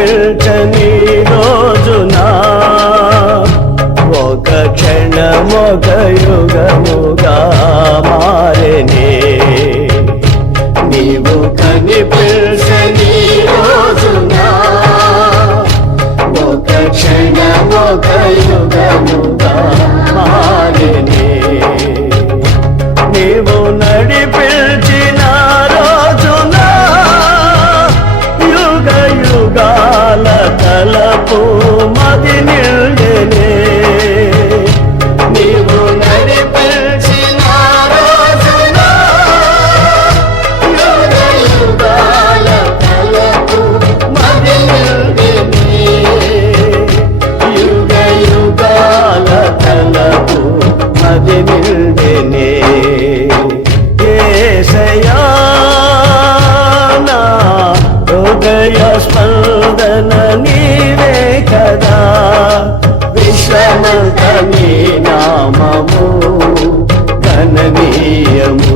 పిల్చని రోజున ఒక క్షణమొక యుగముగా మారెనే. నీవు కనిపించని రోజున ఒక క్షణమొక యుగముగా మారెనే. నీవు నడిపించిన రోజున యుగ యుగాల తలపు మది నిండెనే. నీవు నడిపించిన రోజున యుగ యుగాల తలపు మది నిండెనే. యుగ యుగాల తలపు మది నిండెనే. యేసయ్యా నా హృదయ స్పందన నీవే కదా. విశ్వమంత నీ నామము గణనీయము.